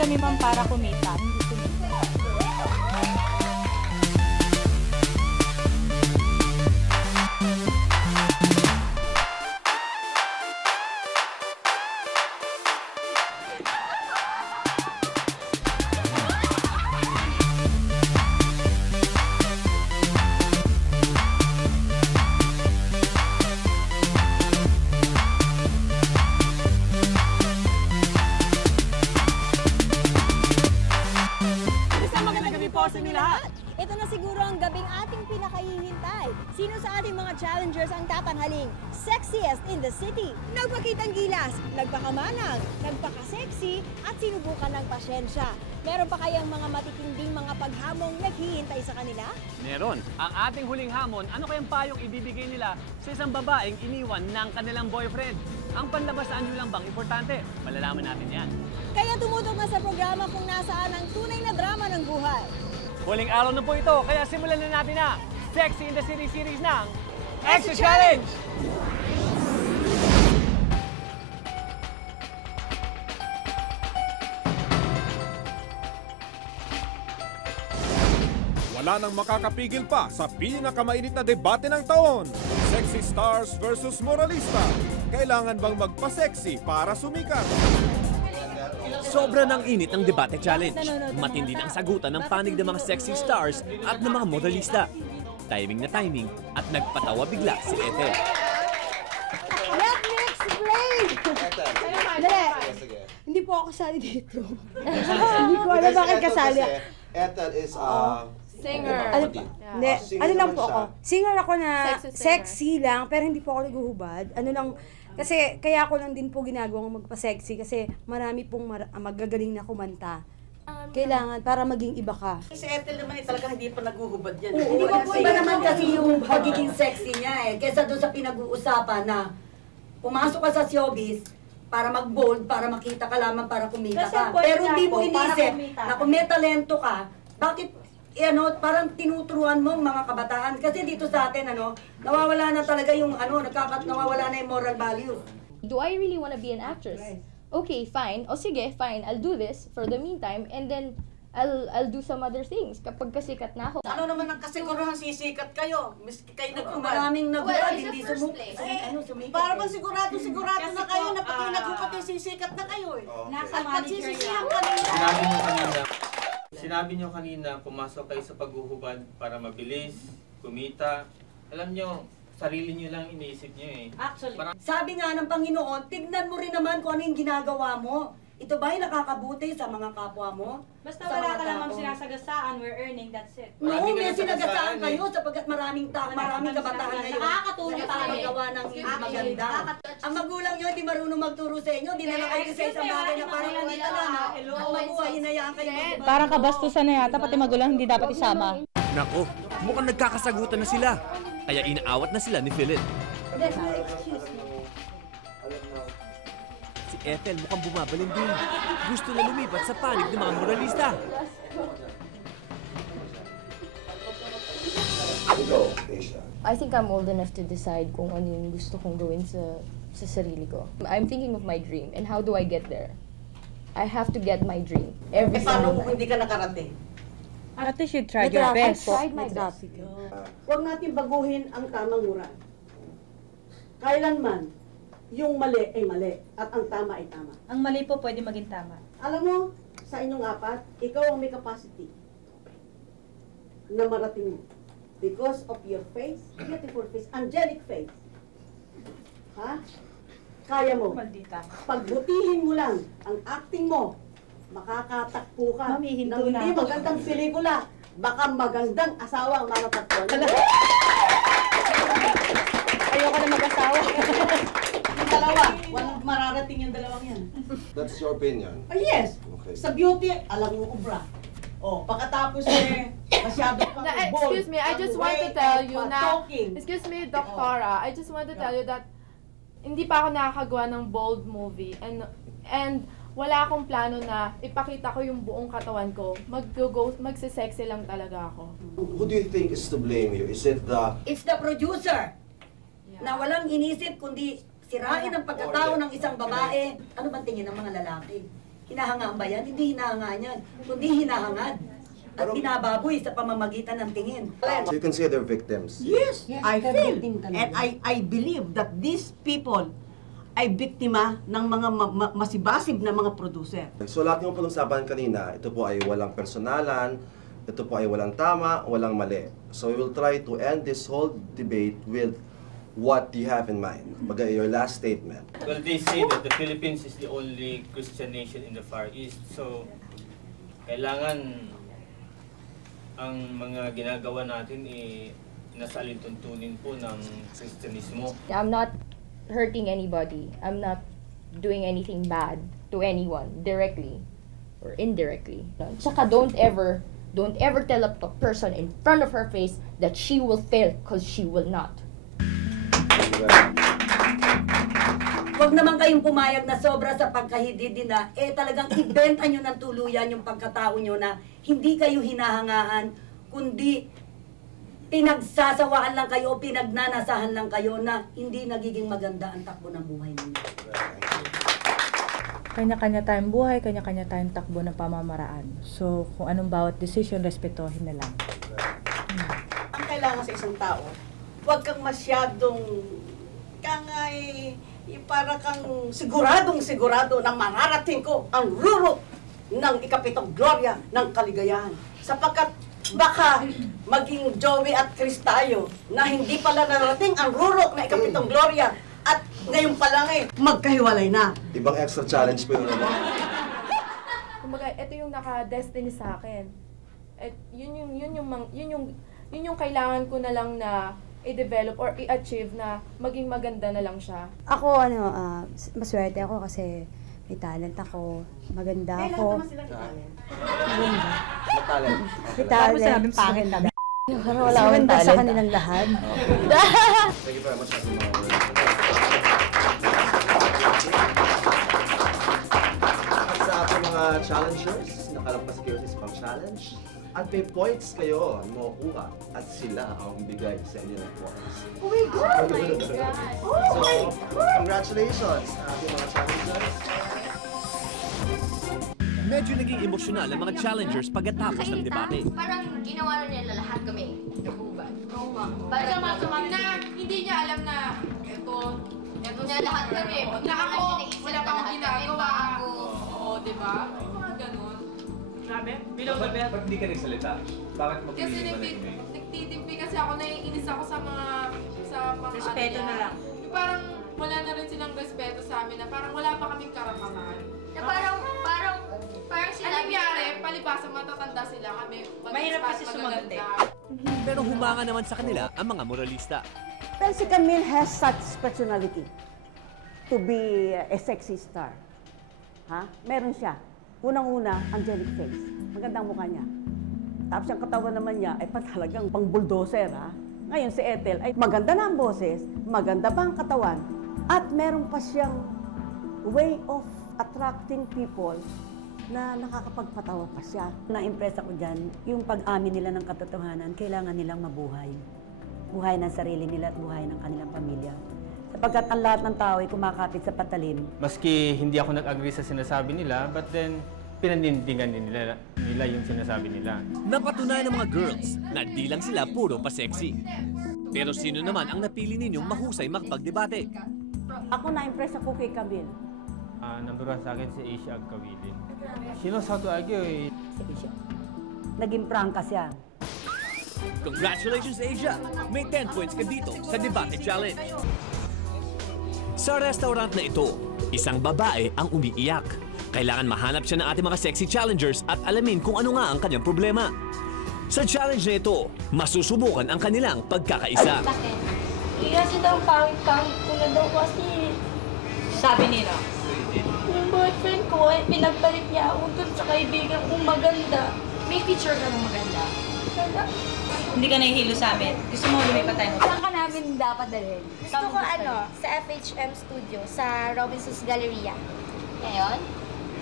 kami ma'am para kumita, hindi kumita. Ito na siguro ang gabing ating pinakahihintay. Sino sa ating mga challengers ang tatanghaling sexiest in the city? Nagpakitang gilas, nagpakamanang, nagpaka-sexy at sinubukan ng pasyensya. Meron pa kayang mga matitinding mga paghamong naghihintay sa kanila? Meron. Ang ating huling hamon, ano kayang payong ibibigay nila sa isang babaeng iniwan ng kanilang boyfriend? Ang panlabasaan nyo lang bang importante? Malalaman natin yan. Kaya tumutok na sa programa kung nasaan ang tunay na drama ng buhay. Huling araw na po ito, kaya simulan na natin na Sexy in the City series ng Extra Challenge! Wala nang makakapigil pa sa pinakamainit na debate ng taon. Sexy stars versus moralista. Kailangan bang magpa-sexy para sumikat? Sobra ng init ang debate challenge. Matindi ang sagutan ng panig ng mga sexy stars at ng mga modalista. Timing na timing at nagpatawa bigla si Ethel. Let me explain! Hindi po ako kasali dito. Hindi ko alam bakit kasali. Ethel is singer. Hindi, ano lang po ako. Singer ako na sexy lang, pero hindi po ako naguhubad. Ano lang, kasi kaya ako lang din po ginagawang magpa-sexy kasi marami pong magagaling na kumanta. Kailangan para maging iba ka. Si Ethel naman talagang hindi pa naguhubad yan. Hindi ko po iba naman kasi yung pagiging sexy niya kesa doon sa pinag-uusapan na pumasok ka sa showbiz para mag-bold, para makita ka lamang, para kumita ka. Pero hindi mo inisip na kung may talento ka, bakit parang tinuturuan mo mga kabataan. Kasi dito sa atin, nawawala na talaga yung, nawawala na yung moral values. Do I really want to be an actress? Okay, fine. O sige, fine. I'll do this for the meantime and then I'll do some other things kapag kasikat na ako. Ano naman ang kasigurahan sisikat kayo? Miski kayo naghubad. Maraming naghubad, hindi sumikat. Para bang sigurado na kayo na pag kayo naghubad sisikat na kayo eh. Nasa At manager pagsisisihan yan. kanina. Sinabi nyo kanina, pumasok kayo sa paghuhubad para mabilis, kumita. Alam nyo, sarili nyo lang iniisip nyo eh. Actually. Sabi nga ng Panginoon, tignan mo rin naman kung ano yung ginagawa mo. Ito ba ay nakakabuti sa mga kapwa mo? Basta wala ka namang sinasagasaan, we're earning, that's it. Oo, may sinagasaan kayo sapagkat maraming kabataan ngayon. Nakakatulong para magawa ng maganda. Ang magulang nyo hindi marunong magturo sa inyo, dinala kayo sa isang bagay na parang kumita lang. Ang mabuhay, hinayaan kayo magbaba. Parang kabastusan na yata, pati magulang hindi dapat isama. Nako, mukhang nagkakasagutan na sila. Kaya inaawat na sila ni Philip. Excuse me. Si Ethel mukhang bumabalin din. Gusto na lumipat sa panig ng mga moralista. I think I'm old enough to decide kung ano yung gusto kong gawin sa sarili ko. I'm thinking of my dream and how do I get there? I have to get my dream every Paano single kung night. hindi ka nakarating? At least you tried your best. Tried my best. Huwag natin baguhin ang tamang moral. Kailanman, yung mali ay mali at ang tama ay tama. Ang mali po pwede maging tama. Alam mo, sa inyong apat, ikaw ang may capacity na marating mo. Because of your face, beautiful face, angelic face. Ha? Kaya mo. Maldita. Pagbutihin mo lang ang acting mo, makakatakpo ka Mami, hinto ng hindi na. magandang pelikula. Baka magandang asawa ang makatakpo. Ayoko na mag-asawa. Yung dalawa, walang mararating yung dalawang yan. That's your opinion. Yes. Okay. Sa beauty, alam mo ubra. Oh, pagkatapos masyado pang bold. Excuse me, I just want to tell you na, excuse me, Doctora, I just want to tell you that hindi pa ako nakakagawa ng bold movie and wala akong plano na ipakita ko yung buong katawan ko. Magse-sexy lang talaga ako. Who do you think is to blame here? Is it the... It's the producer na walang inisip kundi sirain ang pagkatao ng isang babae. Ano bang tingin ng mga lalaki? Hinahangaan ba yan? Hindi hinahangaan yan. Kundi hinahangad. At binababoy sa pamamagitan ng tingin. So you consider victims? Yes, I feel. And I believe that these people ay biktima ng mga masibasib na mga producer. So lahat ng pinag-usapan kanina, ito po ay walang personalan, ito po ay walang tama, walang mali. So we will try to end this whole debate with what you have in mind. Your last statement. Well, they say that the Philippines is the only Christian nation in the Far East. So, kailangan ang mga ginagawa natin nasa alintuntunin po ng Kristyanismo. I'm not hurting anybody. I'm not doing anything bad to anyone, directly or indirectly. Tsaka don't ever tell a person in front of her face that she will fail, because she will not. Huwag naman kayong pumayag na sobra sa pagkahididi na, talagang ibenta nyo ng tuluyan yung pagkatao nyo na hindi kayo hinahangaan, kundi pinagsasawaan lang kayo, pinagnanasahan lang kayo na hindi nagiging maganda ang takbo ng buhay ninyo. Kanya-kanya tayong buhay, kanya-kanya tayong takbo ng pamamaraan. So, kung anong bawat decision, respetuhin na lang. Ang kailangan sa isang tao, huwag kang masyadong para kang siguradong na mararating ko ang rurok ng ikapitong gloria ng kaligayahan. Sapagkat baka maging Joey at Chris tayo na hindi pala narating ang rurok na ikapitong gloria at ngayon pa lang magkahiwalay na. Ibang extra challenge po yun. Kumbaga, ito yung naka-destiny sa akin. At yun yung kailangan ko na lang na i-develop or i-achieve na maging maganda na lang siya. Ako, maswerte ako kasi may talent ako, maganda ako. Maganda. May talent. Sinabing pangit na. Wala akong talent sa kanilang lahat. Thank you very much. At sa ating mga challengers, nakalampas kayo sa isang challenge. At may points kayo makukuha at sila ang bigay sa inyo ng points. Oh my God! So, congratulations sa ating mga challengers. Medyo naging emosyonal ang mga challengers pagkatapos ng debate. Parang ginawa na nila lahat kami. Nagubad. Oo nga. Parang na hindi niya alam na ito na lahat kami. Na ako, wala pang ginagawa. Oo, diba? Mga ganun. Grabe? Ba't hindi ka nagsalita? Bakit kasi nagtitimpi kasi ako, naiinis ako sa mga respeto na lang. Parang wala na rin silang respeto sa amin na parang wala pa kaming karapatan. Na parang sinabi nangyari, palibasa matatanda sila kami. Mahirap kasi sumagot eh. Pero humanga naman sa kanila ang mga moralista. Well, si Camille has such personality to be a sexy star. Meron siya. Unang-una, angelic face. Magandang mukha niya. Tapos yung katawan naman niya ay talagang pang bulldozer, Ngayon si Ethel ay maganda na ang boses, maganda pa ang katawan, at meron pa siyang way of attracting people na nakakapagpatawa pa siya. Na-impress ako dyan, yung pag-amin nila ng katotohanan, kailangan nilang mabuhay. Buhay ng sarili nila at buhay ng kanilang pamilya. Sapagkat ang lahat ng tao ay kumakapit sa patalim. Maski hindi ako nag-agree sa sinasabi nila, but then pinanindigan nila yung sinasabi nila. Napatunayan ng mga girls na di lang sila puro pa-sexy. Pero sino naman ang napili ninyong mahusay makapagdebate? Ako na-impress ako kay Camille. Number 1 sa akin si Asia Agkawilin. She knows how to argue. Si Asia. Naging prangka siya. Congratulations, Asia! May 10 points ka dito sa Debate Challenge. Sa restaurant na ito, isang babae ang umiiyak. Kailangan mahanap siya ng ating mga sexy challengers at alamin kung ano nga ang kanyang problema. Sa challenge na ito, masusubukan ang kanilang pagkakaisa. Kasi daw pangit-pangit ko na daw kasi. Sabi nila? Yung boyfriend ko, pinagpalit niya ako dun sa kaibigan kong maganda. May picture ka ng maganda. Hindi ka nahihilo sa amin. Gusto mo lumipat tayo? Saan ka namin dapat dalhin? Gusto ko sa FHM Studio, sa Robinson's Galleria. Ngayon?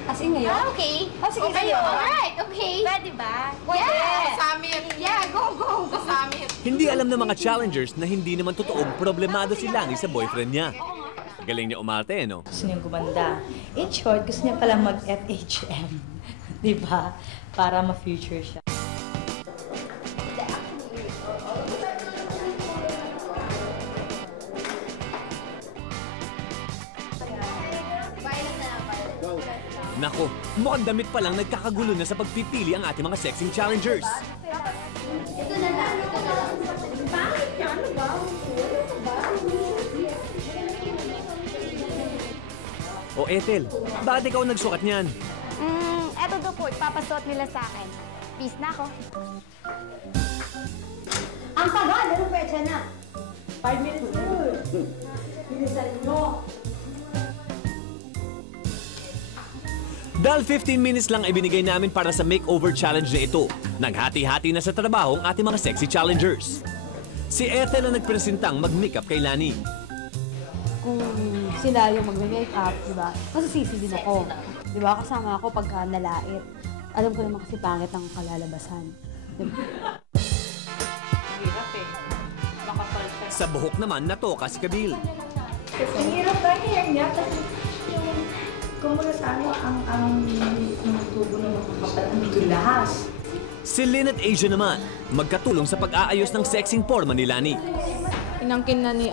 As in ngayon? Okay. Sige kayo. Alright, okay. Pwede ba? Yeah! Summit! Yeah, go! Summit! Hindi alam ng mga challengers na hindi naman totoong problemado si Lani sa boyfriend niya. Galing niya umarte, no? Gusto niyang gumanda. In short, gusto niya palang mag-FHM. Diba? Para ma-future siya. Nako, mukhang damit pa lang nagkakagulo na sa pagpipili ang ating mga sexing challengers. Ito na lang, ito na lang. Bakit yan? Ano ba? O Ethel, bakit ikaw nagsukat niyan? Eto daw po, ipapasuot nila sa akin. Peace na ako. Ang tagal! Anong petsa na? 5 minutes na. Bilisan mo. Dahil 15 minutes lang ibinigay namin para sa makeover challenge na ito, naghati-hati na sa trabaho ang ating mga sexy challengers. Si Ethel ang nagpresentang mag-makeup kay Lani. Kung sila yung mag-makeup, di ba? Masisisi din ako. Di ba? Kasama ako pagka nalait. Alam ko naman kasi pangit ang kalalabasan. Sa buhok naman, natoka si Kabil. Ang hirap ba niya niya? Kung muna sa ano, ang tubo na makakapal ang dulahas. Si Lynn at Asia naman, magkatulong sa pag-aayos ng sexing forma ni Lani. Inangkin na ni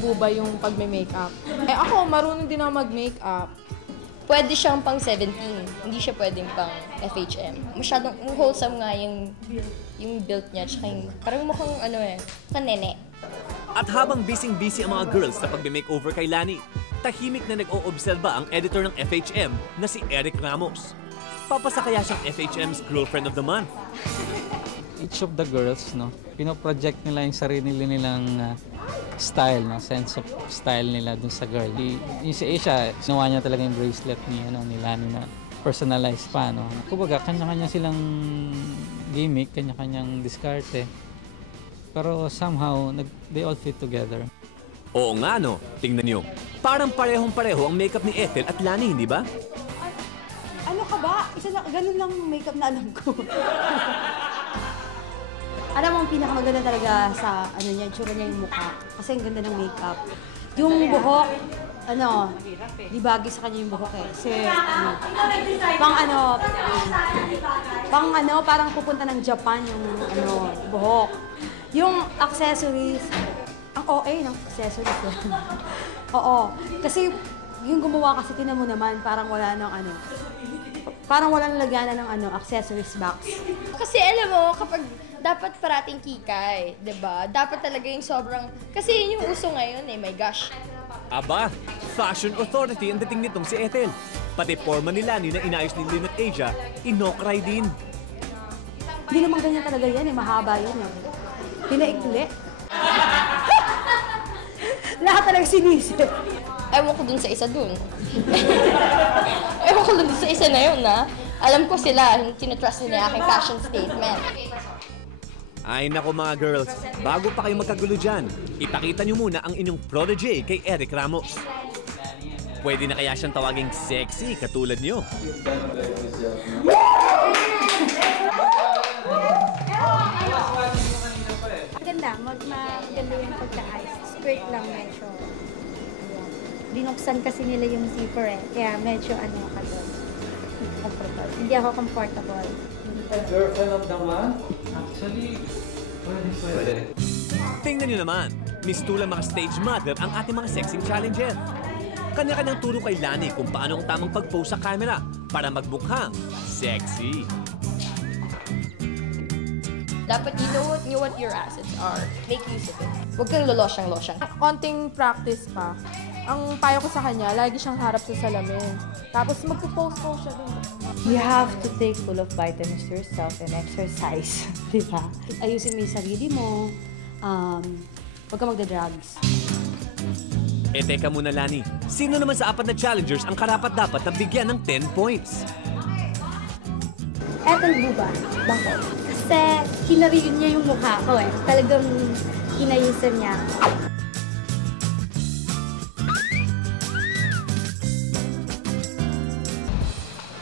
Buba yung pagme-makeup. Eh ako, marunong din ako mag-makeup. Pwede siyang pang 17, hindi siya pwedeng pang FHM. Masyadong wholesome nga yung build niya, tsaka yung parang mukhang kanene. At habang busy-busy ang mga girls sa pagme-makeover kay Lani, tahimik na nag-o-obserba ang editor ng FHM na si Eric Ramos. Papasa kaya siyang FHM's Girlfriend of the Month. Each of the girls, pinoproject nila yung sarili nilang style, sense of style nila dun sa girl. Yung si Asia, ginawa niya talaga yung bracelet ni Lani na personalized pa. Kumbaga, kanya-kanya silang gimmick, kanya-kanyang diskarte. Pero somehow, they all fit together. Oo nga, tingnan niyo. Parang parehong-pareho ang makeup ni Ethel at Lani, hindi ba? Ano ka ba? Ganun lang makeup na alam ko. Alam mo, ang pinakamaganda talaga sa itsura niya yung mukha. Kasi ang ganda ng makeup. Yung buhok, di bagay sa kanya yung buhok eh. Kasi, parang pupunta ng Japan yung buhok. Yung accessories, ang OA ng accessories yan. Oo. Kasi yung gumawa kasi tinan mo naman, parang wala nang lagyanan ng accessories box. Kasi alam mo, kapag dapat parating kikay, 'di ba? Dapat talaga yung sobrang kasi yun yung uso ngayon my gosh. Aba, fashion authority ang dating nitong si Ethel. Pati forma ni Lani na inayos ni Lynn at Asia, inokray din. Hindi naman ganyan talaga yan mahaba yan Pinaikli. Lahat talaga sinisip. Ewan ko dun sa isa dun. Ewan ko dun sa isa na yun, Alam ko sila, tinatrust nila yung aking fashion statement. Ay nako mga girls, bago pa kayo magkagulo dyan, ipakita nyo muna ang inyong protege kay Eric Ramos. Pwede na kaya siyang tawaging sexy katulad nyo? Maganda yung pagka-ayos. Skirt lang medyo. Binuksan kasi nila yung zipper kaya medyo ka doon. Hindi ako comfortable. Girlfriend of the month? Actually, pwede. Tingnan nyo naman, Miss Tula mga stage mother ang ating mga sexing challenger. Kanya-kanyang turo kay Lani kung paano ang tamang pag-pose sa camera para magbukhang sexy. Dapat you know what your assets are. Make use of it. Huwag kang lolosyang-losyang. Konting practice pa. Ang payo ko sa kanya, lagi siyang harap sa salamin. Tapos magpo-pose siya dun. You have to take full of vitamins to yourself and exercise. Diba? Ayusin mo yung sarili mo. Huwag ka magda-drugs. Teka muna Lani, sino naman sa 4 na challengers ang karapat-dapat na bigyan ng 10 points? Etong Buba. Bakit? Kasi kinariyon niya yung mukha ko Talagang kinayusan niya.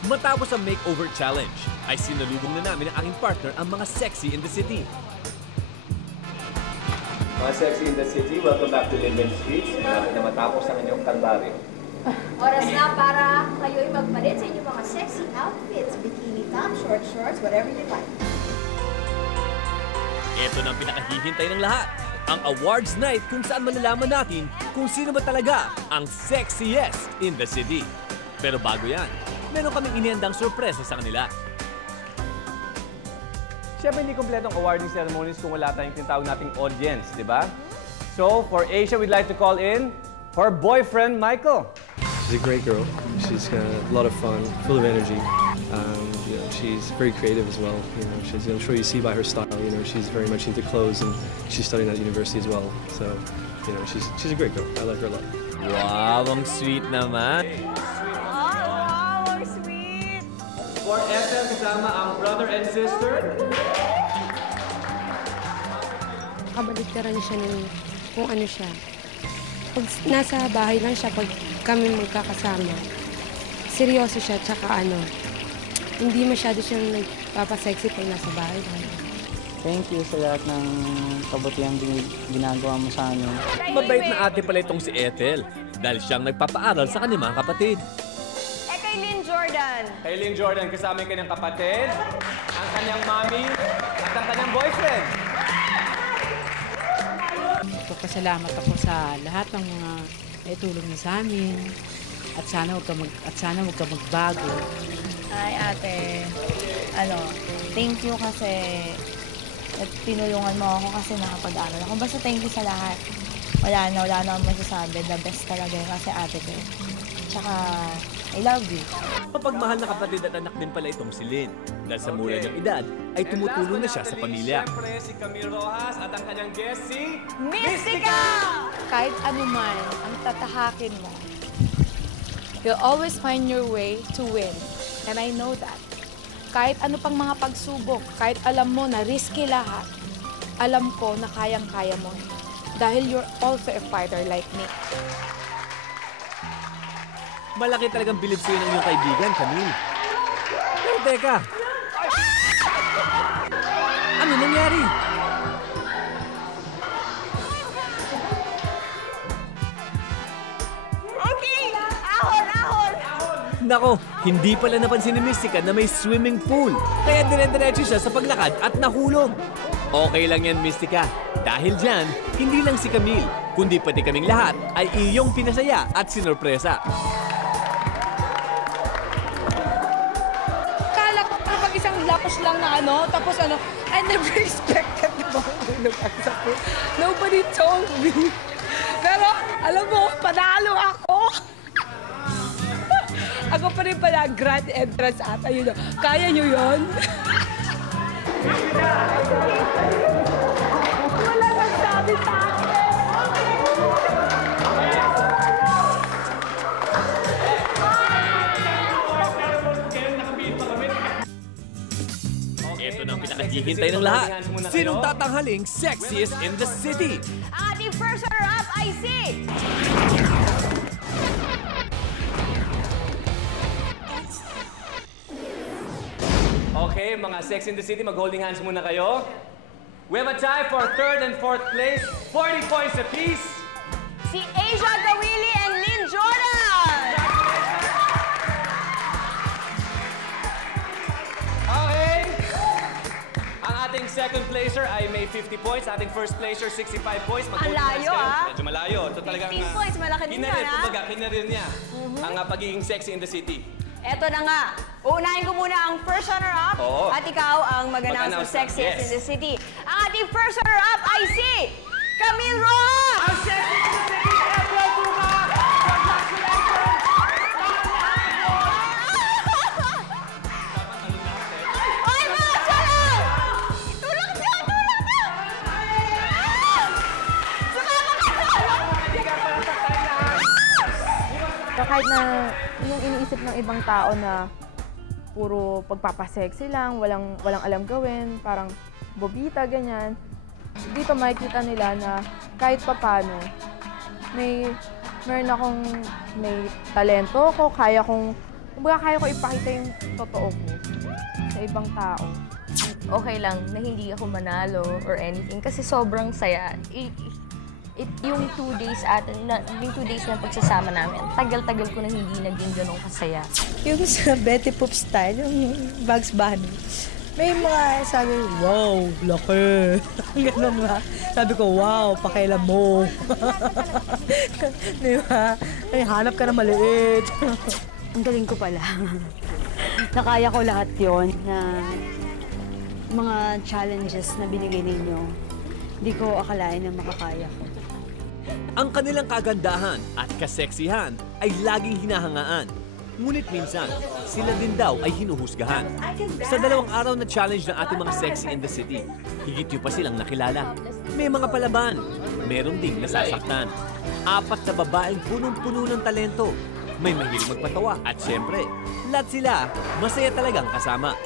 Matapos ang makeover challenge, ay sinalubong na namin ang aking partner ang mga sexy in the city. Mga sexy in the city, welcome back to Linden Streets. Malapit na matapos ang inyong kalbaryo. Oras na para kayo'y magpalit sa inyong mga sexy outfits. Bikini top, short shorts, whatever you like. Ito na ang pinakahihintay ng lahat. Ang awards night kung saan malalaman natin kung sino ba talaga ang sexiest in the city. Pero bago yan, meron kaming inihandang sorpresa sa kanila. Siyempre, hindi kompletong awarding ceremonies kung wala tayong tinatawag nating audience, di ba? So, for Asia, we'd like to call in her boyfriend, Michael. She's a great girl. She's got a lot of fun, full of energy. You know, she's very creative as well. You know, I'm sure you see by her style. You know, she's very much into clothes, and she's studying at university as well. So, you know, she's a great girl. I like her a lot. Wow, ang sweet naman. Wow, ang sweet. For Ethel, kasama ang brother and sister. Kabaliktaran siya ng kung ano siya. Pag nasa bahay lang siya, pag kami magkakasama, seryoso siya, tsaka hindi masyado siyang nagpapasexy pag nasa bahay lang. Thank you sa lahat ng kabutihang ginagawa mo sa amin. Mabait na ate pala itong si Ethel dahil siyang nagpapaaral sa kanyang mga kapatid. Kay Lynn Jordan. Kay Lynn Jordan, kasama yung kanyang kapatid, ang kanyang mommy, at ang kanyang boyfriend. Pasalamat ako sa lahat ng mga naitulong niya sa amin at sana huwag ka magbago. Ay ate, thank you kasi tinulungan mo ako kasi nakapag-aral ako. Basta thank you sa lahat. Wala na akong masasabi. The best talaga yun kasi ate ko. Tsaka, I love you. Mapagmahal na kapatid at anak din pala itong si Lynn. Dahil sa mura niyang edad, ay tumutulong na siya sa pamilya. Siyempre, si Camille Rojas at ang kanyang guest, si Mystica! Kahit ano man ang tatahakin mo, you'll always find your way to win. And I know that. Kahit ano pang mga pagsubok, kahit alam mo na risky lahat, alam ko na kayang-kaya mo. Dahil you're also a fighter like me. Malaki talagang bilib sa'yo ng iyong kaibigan, Camille. Pero teka, ano nangyari? Okay! Ahon! Nako, hindi pala napansin ni Mystica na may swimming pool. Kaya dire-diretso siya sa paglakad at nahulog. Okay lang yan, Mystica. Dahil dyan, hindi lang si Camille, kundi pati kaming lahat ay iyong pinasaya at sinurpresa. Kala ko pag isang lapos lang na tapos I never expected na mahulog ako sa pool. Nobody told me. Pero, alam mo, panalo ako. Ako pa rin pala, grand entrance ata yun. Kaya nyo yun? Wala nagsabi sa akin. Ito na ang pinakahihintay ng lahat. Sinong tatanghaling sexiest in the city? Ang ating first runner-up ay si... Okay, mga Sex in the City, mag-holding hands muna kayo. We have a tie for third and fourth place, 40 points apiece. Si Asia Gawili and Lynn Jordan! Okay. Ang ating second placer ay may 50 points. Ating first placer, 65 points. Ang layo, Medyo malayo. Ito talagang 15 points, malaki din yan, ha? Kumbaga, kinarin niya ang pagiging sexy in the city. Eto na nga. Uunahin ko muna ang first runner-up. Oo. At ikaw ang mag-announce ng sexiest in the city. Ang ating first runner-up ay si Camille Rojas! Ang sexiest in the city, Edward Buka! Ay, mga salang! Tulak niya! So kahit na yung iniisip ng ibang tao na puro pagpapasexy lang, walang alam gawin, parang bobita, ganyan. Dito makikita nila na kahit papano, meron akong may talento ko, kaya ko ipakita yung totoo ko sa ibang tao. okay lang na hindi ako manalo or anything kasi sobrang saya. Yung 2 days yung 2 days na pagsasama namin, tagal-tagal ko na hindi naging ganun kasaya. Yung sa Betty Poop style, yung Bugs Bunny, may mga sabi, wow, laki. Ganun ba? Sabi ko, wow, pakailan mo. Di ba? Ay, hanap ka na maliit. Ang galing ko pala. Nakaya ko lahat yon na mga challenges na binigay ninyo. Hindi ko akalain na makakaya ko. Ang kanilang kagandahan at kaseksihan ay laging hinahangaan. Ngunit minsan, sila din daw ay hinuhusgahan. Sa 2 araw na challenge ng ating mga sexy in the city, higit nyo pa silang nakilala. May mga palaban, meron ding nasasaktan. 4 na babaeng punong-puno ng talento. May mahilig magpatawa at syempre, lahat sila masaya talagang kasama.